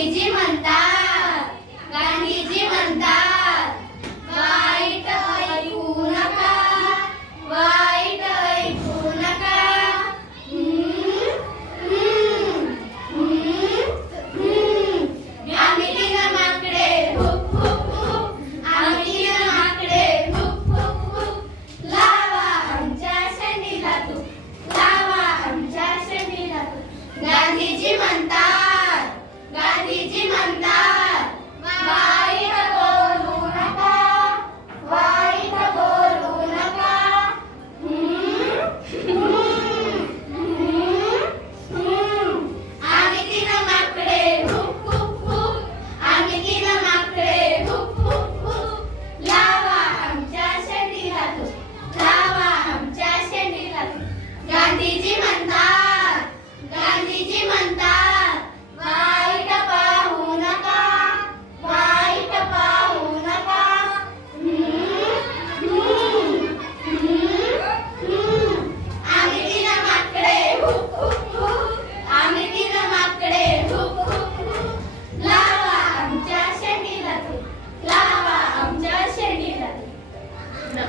हे जे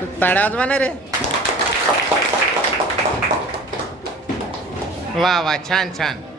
ताड्या वाजवा रे. वा वा छान छान.